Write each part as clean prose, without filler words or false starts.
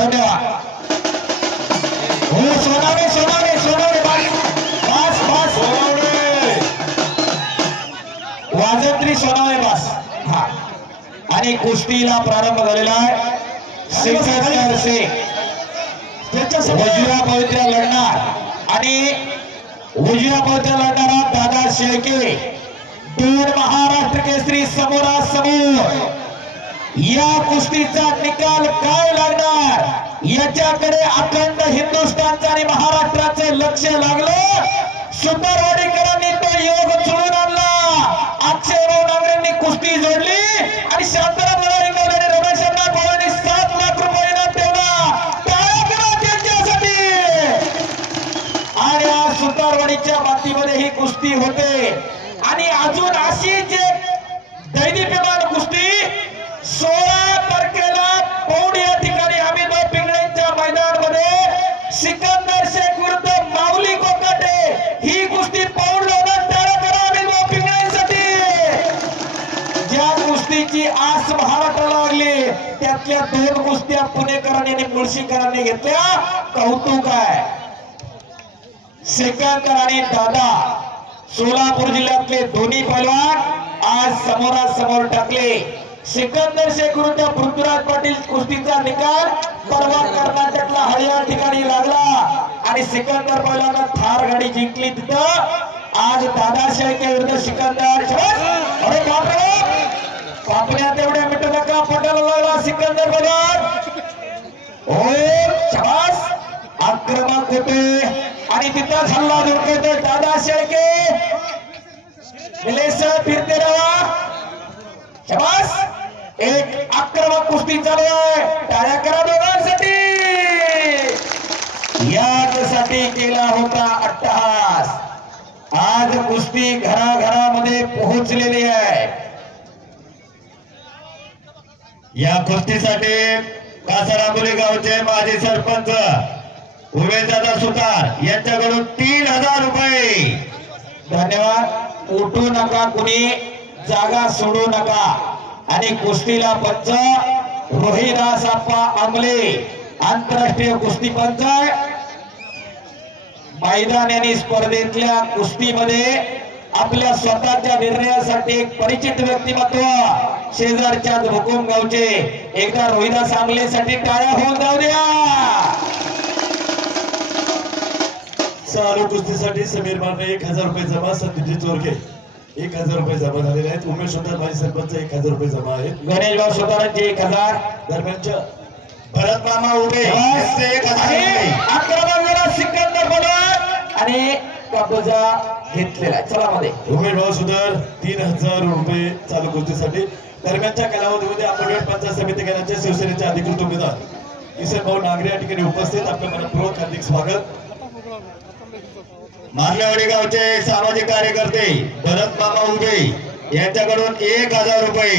धन्यवाद. हो सोनावणे सोनावणे सोनावणे बस बस सोनावणे वाजंत्री सोनावणे बस. हा आणि कुस्तीला प्रारंभ झालेला आहे. सिकंदर शेख उजव्या पवित्र्या लढणार आणि उजव्या पवित्र्या लढणारा दादा शेळके. दोन महाराष्ट्र केसरी समोरासमोर. या कुस्तीचा निकाल काय लागणार याच्याकडे अखंड हिंदुस्थानचं आणि महाराष्ट्राचं लक्ष लागलं. सुतारवाडीकरांनी तो योग जुळून आणला. अक्षयराव नांगरेंनी कुस्ती जोडली आणि शांताराम रिंगवले रमेशांना पवारांनी 7 लाख रुपये इनाम ठेवला. टाळ्या करा त्यांच्यासाठी. आणि आज सुतारवाडीच्या मातीमध्ये ही कुस्ती होते आणि अजून अशीच दैदिप्यमान कुस्ती 16 तारखेला पौड या ठिकाणी हमीदभाई पिंगळेंच्या मैदानामध्ये सिकंदर शेख विरुद्ध माऊली कोकाटे ही कुस्ती पौड लावणार. टाळ्या करा हमीदभाई पिंगळेंसाठी. ज्या कुस्तीची आस महाराष्ट्राला लागली त्यातल्या 2 कुस्त्या पुणेकरांनी आणि मुळशीकरांनी घेतल्या. कौतुक आहे. सिकंदर आणि दादा सोलापूर जिल्ह्यातले दोन्ही पैलवान आज समोरासमोर टाकले. सिकंदर शेख विरुद्ध पृथ्वीराज पाटील कुस्तीचा निकाल परवा कर्नाटकला हळिया ठिकाणी लागला आणि सिकंदर पहिल्यांदा थार गाडी जिंकली. तिथं आज दादा शेळके विरुद्ध सिकंदर. अरे बापरे पापण्यात एवढ्या मिनिट नका पटायला लागला सिकंदर बरोबर. ओ शाबास आक्रमक होते आणि तिथं हल्ला धुडकवतोय दादा शेळके. फिरते रहा. शाबास एक आक्रमक कुस्ती चालू आहे. टाळ्या करा दोघांसाठी. यासाठी केला होता अट्टहास. आज कुस्ती घराघरामध्ये पोहोचलेली आहे. या कुस्तीसाठी कासारापुरी गावचे माजी सरपंच उमेशदादा सुतार यांच्याकडून 3000 रुपये. धन्यवाद. उठू नका कुणी, जागा सोडू नका. आणि कुस्तीला पंच रोहिदास आप्पा आमले आंतरराष्ट्रीय कुस्ती पंच. मैदान आणि स्पर्धेतल्या कुस्तीमध्ये आपल्या स्वतःच्या निर्णयासाठी एक परिचित व्यक्तिमत्व शेजारच्या हुकुम गावचे एकदा रोहिदास आमलेसाठी टाळ्या होऊन जाऊ द्या. चालू कुस्तीसाठी समीर माने 1000 रुपये जमा. सत्यजित चोरके 1000 रुपये जमा झालेले आहेत. उमेश सुतार माजी सरपंच 1000 रुपये जमा आहेत. गणेशभाऊ सुतारांचे 1000. दरम्यानच्या भरत मामा उभे 1000 आक्रमक सिकंदर बरोबर आणि कब्जा घेतलेला. चला मध्ये उमेश भाऊ सुतार 3000 रुपये चालू कुस्तीसाठी. दरम्यानच्या कालावधीमध्ये आंबेडकर पंचायत समिती गणाच्या शिवसेनेचे अधिकृत उमेदवार किसन भाऊ नागरे या ठिकाणी उपस्थित. आपल्या मनपूर्वक हार्दिक स्वागत. मारलेवाडी गावचे सामाजिक कार्यकर्ते भरत मामा उभे यांच्याकडून 1000 रुपये.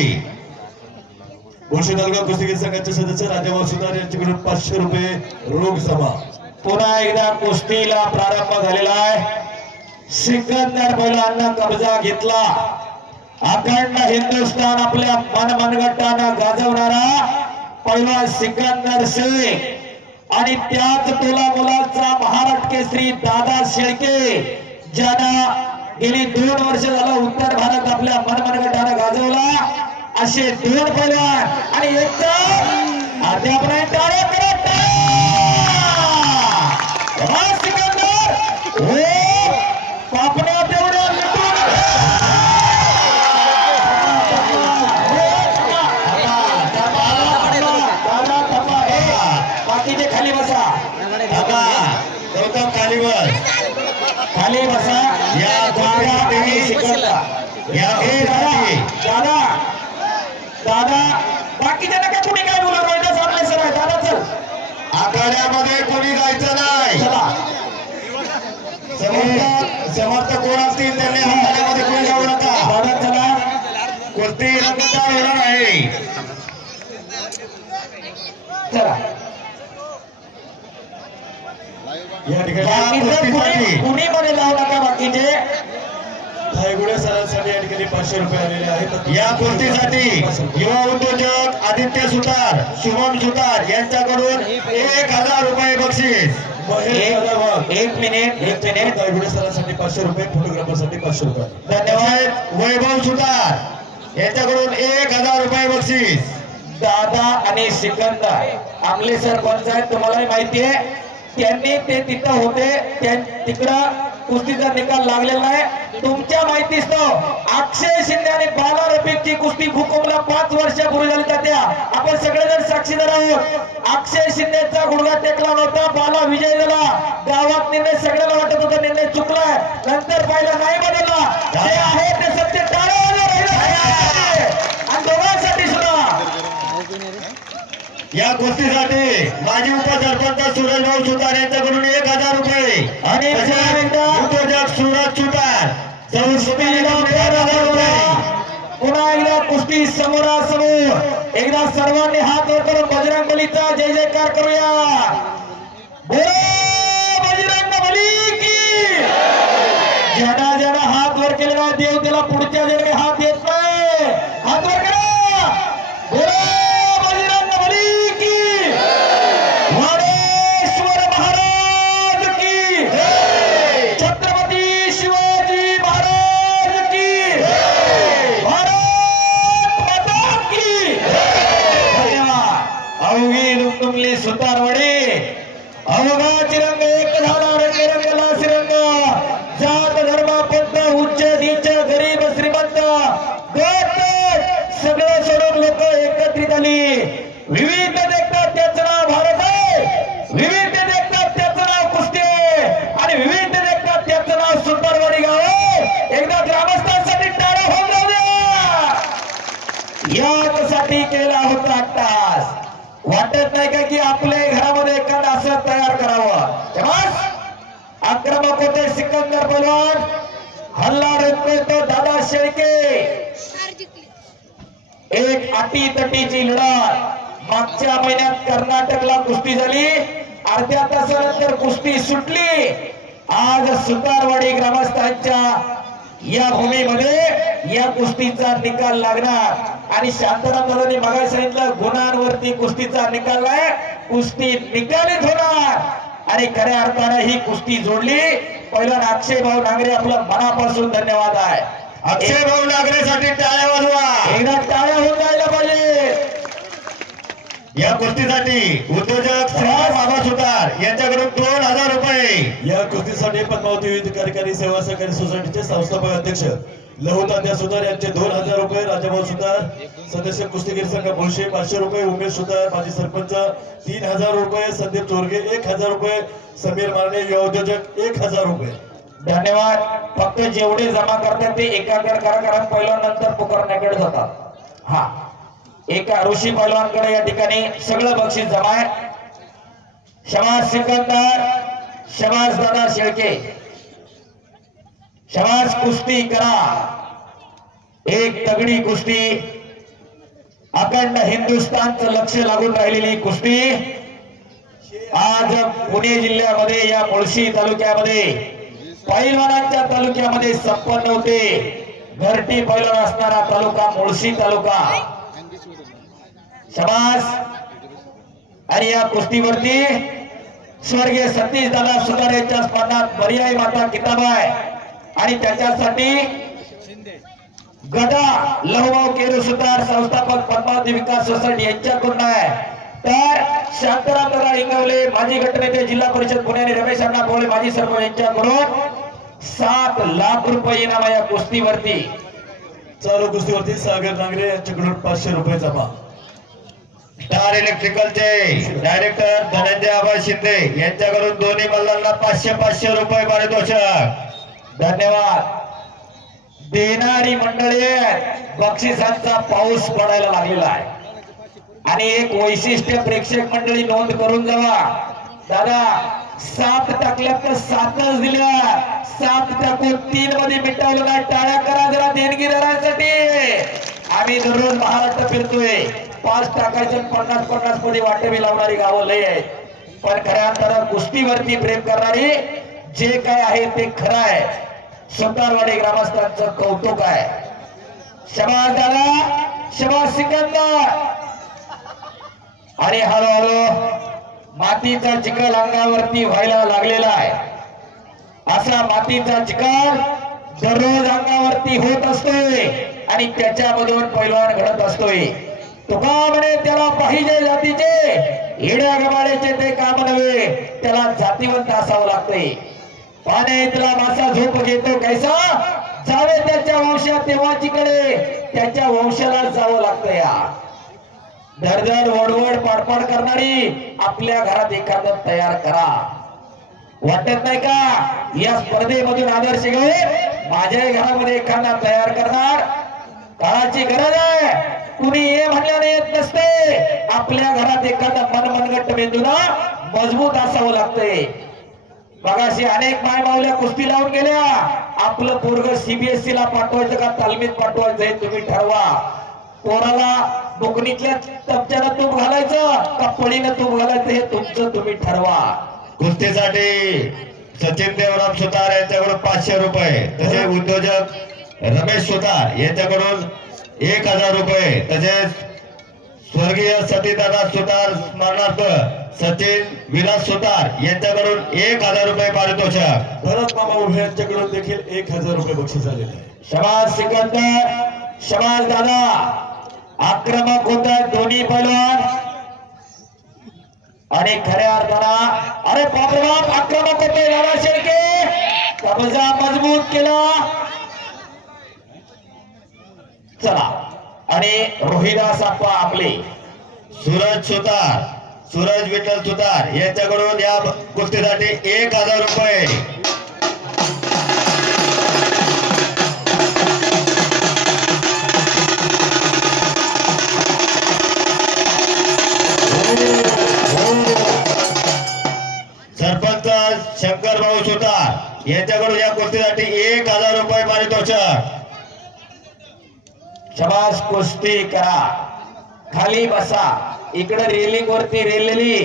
मुळशी तालुका कुस्तीगीर संघाचे सदस्य राजाभाऊ सुतार यांच्याकडून 500 रुपये रोख जमा. पुन्हा एकदा कुस्तीला प्रारंभ झालेला आहे. सिकंदर बैलांना कब्जा घेतला. अखंड हिंदुस्थान आपल्या मनगटानं गाजवणारा पहिला सिकंदर शेख आणि त्याच तोला मुलाचा महाराष्ट्र केसरी दादा शेळके ज्यांना गेली 2 वर्ष झालं उत्तर भारत आपल्या मनगटानं गाजवला. असे 2 पैलवान आणि एकचा अद्यापर्यंत टाळ्या करत सिकंदर हो पापण्या तेवढ्या बाकीचे खाली बसा. गौतम कालीवर खाली बसा. या दादा दादा बाकीच्या नका कुणी काय बोलत राहिलं सामने सर आहे. दादा चल आखाड्यामध्ये कोणी जायचं नाही. चला समर्थ कोण असतील त्यांनी आखाड्यामध्ये कोणी जाऊ नका. दादा चला कुस्ती रंगतदार होणार आहे. चला या ठिकाणी कुणी मध्ये जाऊ नका. बाकीचे धायगुडे सरांसाठी या ठिकाणी 500 रुपये आलेले आहेत. या कुस्तीसाठी युवा उद्योजक आदित्य सुतार, शुभम सुतार यांच्याकडून 1000 रुपये बक्षीस. महेश दादा वाघ एक मिनिट धायगुडे सरांसाठी 500 रुपये, फोटोग्राफरसाठी 500 रुपये. धन्यवाद. वैभव सुतार यांच्याकडून 1000 रुपये बक्षीस. दादा आणि सिकंदर आमले सरपंच आहेत, तुम्हालाही माहिती आहे. त्यांनी ते तिथं होते, तिकडं कुस्तीचा निकाल लागलेला नाही. तुमच्या माहितीस्तव अक्षय शिंदे आणि बाला रफिकची कुस्ती हुकुमला 5 वर्षापूर्वी झाली. तात्या आपण सगळेजण साक्षीदार आहोत. अक्षय शिंदेचा गुडघा टेकला नव्हता, बाला विजय झाला. गावात निर्णय सगळ्याला वाटत होता निर्णय चुकलाय, नंतर पाहिला नाही बदलला. जे आहे ते सत्य टाळायला राहिलं आणि दोघांसाठी सुद्धा या कुस्तीसाठी माजी उपसरपंच सूरज भाऊ सुतार यांच्याकडून 1000 रुपये आणि उद्योजक सूरज सुतार पुन्हा एकदा कुस्ती समोरासमोर. एकदा सर्वांनी हात वर करून बजरंग बलीचा जय जयकार करूया. बोलो बजरंग बली की. ज्याला ज्याला हात वर केलेला देव त्याला पुढच्या जन्मी हात देत नाही. हात वर करा. बोलो बजरंग बली की. वाडेश्वर महाराज की. छत्रपती शिवाजी महाराज की. भारत माता की. धन्यवाद. अवघी लुमलुमली सुतारवाडी. अवघा चिरंग एक झाला रंगला श्रीरंग. जात धर्म पंथ उच्च नीच गरीब श्रीमंत गट सगळं सोडून लोक एकत्रित आली. विविध देखतात त्याचं नाव भारत आहे, विविध देखतात त्याचं नाव कुस्ती आहे आणि विविध देखतात त्याचं नाव सुतारवाडी गाव आहे. एकदा ग्रामस्थांसाठी टाळा होऊन जाऊ द्या. यासाठी केला होता 8 तास. वाटत नाही का की आपल्या घरामध्ये एखादं असं तयार करावं. तेव्हा आक्रमक होते सिकंदर पहलवान. हल्ला रोखतोय तो दादा शेळके. एक अटी तटीची लढत मागच्या महिन्यात कर्नाटकला कुस्ती झाली. अर्ध्या तासानंतर कुस्ती सुटली. आज सुतारवाडी ग्रामस्थांच्या या भूमीमध्ये या कुस्तीचा निकाल लागणार आणि शांताराम दादांनी मागे सांगितलं गुणांवरती कुस्तीचा निकाल आहे. कुस्ती निकालित होणार आणि खऱ्या अर्थाने ही कुस्ती जोडली. पहिला अक्षय भाऊ नांगरे आपलं मनापासून धन्यवाद आहे. अक्षय भाऊ नागरेसाठी टाळ्या वाजवा. एकदा टाळ्या होऊन जायला पाहिजे. या कुस्तीसाठी उद्योजक श्रीनिवास बाबा सुतार यांच्याकडून 2000 रुपये. या कुस्तीसाठी पद्मावती विविध कार्यकारी सेवा सहकारी सोसायटीचे संस्थापक अध्यक्ष लहू तात्या सुतार यांचे 2000 रुपये. राजाभाऊ सुतार सदस्य कुस्तीगीर संघ मुळशी 500 रुपये. उमेश सुतार माजी सरपंच 3000 रुपये. संदीप चोरगे 1000 रुपये. समीर मारणे युवा उद्योजक 1000 रुपये. धन्यवाद. फक्त जेवढे जमा करतात ते एकाकडे करा, कारण पहिल्या नंतर पुकारण्याकडे जातात. हा एका ऋषी पैलवानकडे या ठिकाणी सगळं बक्षीस जमा आहे. शबाज सिकंदर, शबाज दादा शेळके, शबाज कुस्ती करा. एक तगडी कुस्ती, अखंड हिंदुस्थानचं लक्ष लागून राहिलेली कुस्ती आज पुणे जिल्ह्यामध्ये या मुळशी तालुक्यामध्ये पैलवानांच्या तालुक्यामध्ये संपन्न होते. घरटी पैलवान असणारा तालुका मुळशी तालुका. शबास. आणि या कुस्तीवरती स्वर्गीय सतीश दादा सुतार यांच्या स्मरणात पर्यायी माता किताब आहे आणि त्याच्यासाठी गदा लहूभाऊ केरू सुतार संस्थापक पद्मावती विकास सोसायटी यांच्याकडून आहे. तर शांताराम दादा इंगवले माजी गटनेते जिल्हा परिषद पुणे आणि रमेश अण्णा पोळे माजी सरपंच यांच्याकडून 7 लाख रुपये इनाम या कुस्तीवरती. चालू कुस्तीवरती सागर नांगरे यांच्याकडून 500 रुपये जमा. स्टार इलेक्ट्रिकलचे डायरेक्टर धनंजय आबा शिंदे यांच्याकडून दोन्ही मल्लांना 500 रुपये पारितोषिक. धन्यवाद. देणारी मंडळी बक्षिसांचा पाऊस पडायला लागलेला आहे आणि एक वैशिष्ट्य प्रेक्षक मंडळी नोंद करून जावा. दादा 7 टाकल्या तर 7च दिल्या. 7 टाकून 3 मध्ये मिटावलं नाही. टाळ्या करा जरा देणगीदारांसाठी. आम्ही दररोज महाराष्ट्र फिरतोय. 5 टाकायचे 50-50 मध्ये वाटेवी लावणारी गावं लय आहेत, पण खऱ्या अर्थानं कुस्तीवरती प्रेम करणारी जे काय आहे ते खरं आहे. सुतारवाडी ग्रामस्थांचं कौतुक आहे. शबाज दादा, शबाज सिकंदर. आणि हळूहळू मातीचा चिखल अंगावरती व्हायला लागलेला आहे. असा मातीचा चिखल दररोज अंगावरती होत असतोय आणि त्याच्यामधून पैलवान घडत असतोय. तुका म्हणे त्याला पाहिजे जातीचे, येड्या गबाड्याचे ते काम नव्हे, त्याला जातीवंत असावं लागतंय. पाण्यातला मासा झोप घेतो कैसा, जावे त्याच्या वंशात तेव्हाचीकडे त्याच्या वंशाला जावं लागतं. या धडधड वडवड पाडपाड करणारी आपल्या घरात एखादं तयार करा. वाटत नाही का या स्पर्धेमधून आदर्श घेऊन माझ्या घरामध्ये एखादा तयार करणार? काळाची गरज आहे. कुणी ये म्हणल्याने येत नसते. आपल्या घरात एखादा मनगट्ट मेंदूला मजबूत असावं लागतंय. बघाशी अनेक माय मावल्या कुस्ती लावून गेल्या. आपलं पोरग सीबीएसई ला पाठवायचं का तालमीत पाठवायचं हे तुम्ही ठरवा. पोराला बुकणीतल्या तपच्याला तूप घालायचं का पडीनं तूप घालायचं हे तुमचं तुम्ही ठरवा. कुस्तीसाठी सचिन देवराम सुतार यांच्याकडून 500 रुपये, तसेच उद्योजक रमेश सुतार यांच्याकडून 1000 रुपये, तसेच स्वर्गीय सतीदादा सुतार स्मरणार्थ सचिन विलास सुतार यांच्याकडून 1000 रुपये पारितोषिक. भरत मामा उभे यांच्याकडून देखील 1000 रुपये बक्षीस आलेले आहे. शबाज सिकंदर, शबाज दादा. आक्रमक होत आहेत दोन्ही पैलवान आणि खऱ्या अर्थानं अरे बापरे बाप आक्रमक होते दादा शेळके. कब्जा मजबूत केला. चला आणि रोहिदास आप्पा आपले सूरज सुतार, सूरज विठ्ठल सुतार यांच्याकडून या कुस्तीसाठी 1000 रुपये. सरपंच शंकर भाऊ सुतार यांच्याकडून या कुस्तीसाठी 1000 रुपये पारितोषिक. शबाज कुस्ती करा. खाली बसा. इकडे रेलिंग वरती रेललेली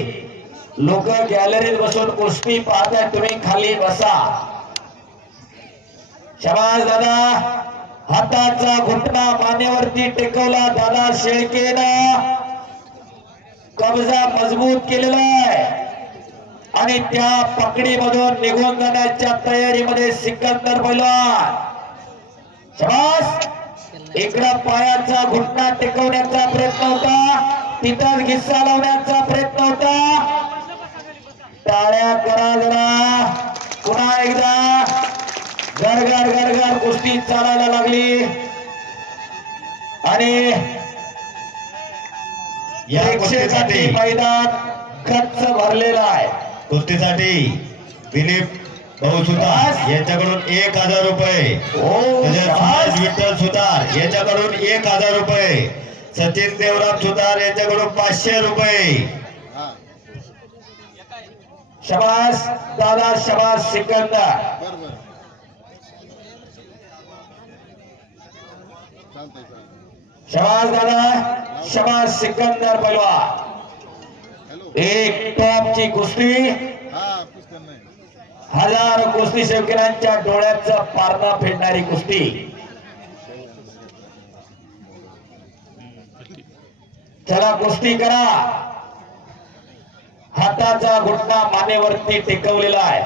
लोक गॅलरीत बसून कुस्ती पाहताय, तुम्ही खाली बसा. शबाज दादा. हाताचा घुटणा मानेवरती टेकवला दादा शेळकेनं. कब्जा मजबूत केलेला आहे आणि त्या पकडीमधून निघून जाण्याच्या तयारीमध्ये सिकंदर पैलवान. शबाज. इकडं पायाचा घुटणा टेकवण्याचा प्रयत्न होता, तिथंच घिस्सा लावण्याचा प्रयत्न होता. टाळ्या करा जरा. पुन्हा एकदा गडगड गडगड कुस्ती चालायला लागली आणि या कुस्तीसाठी मैदान गच्च भरलेला आहे. कुस्तीसाठी दिलीप भाऊ सुतार यांच्याकडून 1000 रुपये, तसेच सूरज विठ्ठल सुतार यांच्याकडून 1000 रुपये, सचिन देवराम सुतार यांच्याकडून 500 रुपये. शबाज दादा, शबाज सिकंदर. शबाज दादा, शबाज सिकंदर पैलवान. एक टॉपची कुस्ती. हजारो कुस्ती सेवकांच्या डोळ्याचं पारणं फेडणारी कुस्ती. चला कुस्ती करा. हाताचा घुटणा मानेवरती टेकवलेला आहे.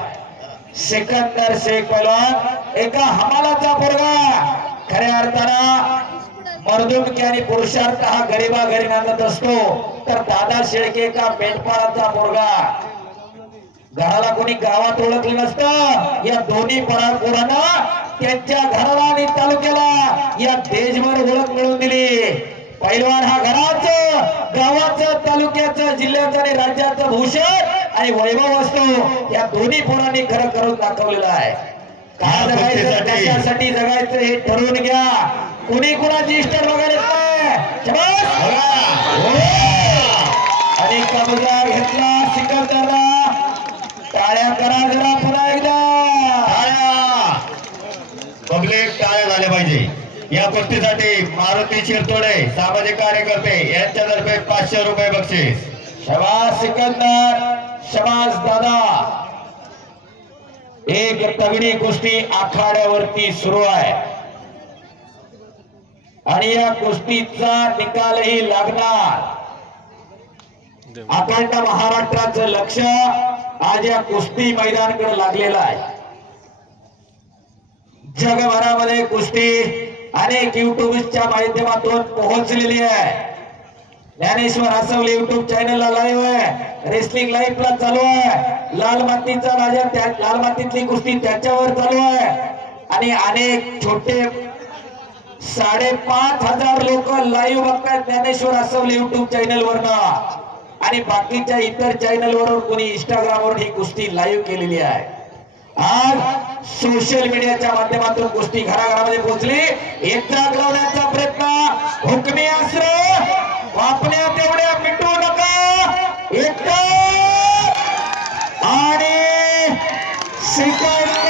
सिकंदर शेख पैलवान एका हमालाचा पोरगा. खऱ्या अर्थानं मर्दुमकी आणि पुरुषार्थ हा गरीबा घरी नांदत असतो, तर दादा शेळके का मेंढपाळाचा पोरगा. घराला कोणी गावात ओळखलं नसतं. या दोन्ही पोरांना त्यांच्या घराला आणि तालुक्याला या देशभर ओळख मिळवून दिली. पैलवान हा घराचं, गावाचं, तालुक्याचं, जिल्ह्याचं आणि राज्याचं भूषण आणि वैभव असतो. या दोन्ही पोरांनी खरं करून दाखवलेलं आहे. काय जगायचं, कशासाठी जगायचं हे ठरवून घ्या. कोणी कोणाची इष्टर वगैरे आणि कब्जा घेतला सिकंदरला. टाळ्या करा जरा पुन्हा एकदा. पब्लिक टाळ्या झाल्या पाहिजे. या कुस्तीसाठी मारुती शिरतोडे सामाजिक कार्यकर्ते यांच्यातर्फे 500 रुपये बक्षीस. शबाज सिकंदर, शबाज दादा. एक तगडी कुस्ती आखाड्यावरती सुरू आहे आणि या कुस्तीचा निकालही लागणार. अखंड महाराष्ट्राचं लक्ष आज या कुस्ती मैदानाकडे लागलेलं आहे. जगभरामध्ये कुस्ती अनेक युट्यूबच्या माध्यमातून पोहोचलेली आहे. ज्ञानेश्वर आसवले युट्यूब चॅनलला लाईव्ह आहे, रेसलिंग लाईव्ह ला चालू आहे, लाल मातीचा राजा लाल मातीतली कुस्ती त्याच्यावर चालू आहे आणि अनेक छोटे 5,500 लोक लाईव्ह बघतात ज्ञानेश्वर आसवले युट्यूब चॅनल वरनं आणि बाकीच्या इतर चॅनल वरून कोणी इंस्टाग्राम वर ही कुस्ती लाईव्ह केलेली आहे. आज सोशल मीडियाच्या माध्यमातून कुस्ती घराघरामध्ये पोहोचली. एक जाग लावण्याचा प्रयत्न हुकमी अस्त्र वापरण्यात एवढ्या मिटू नका. एक आणि सेकंड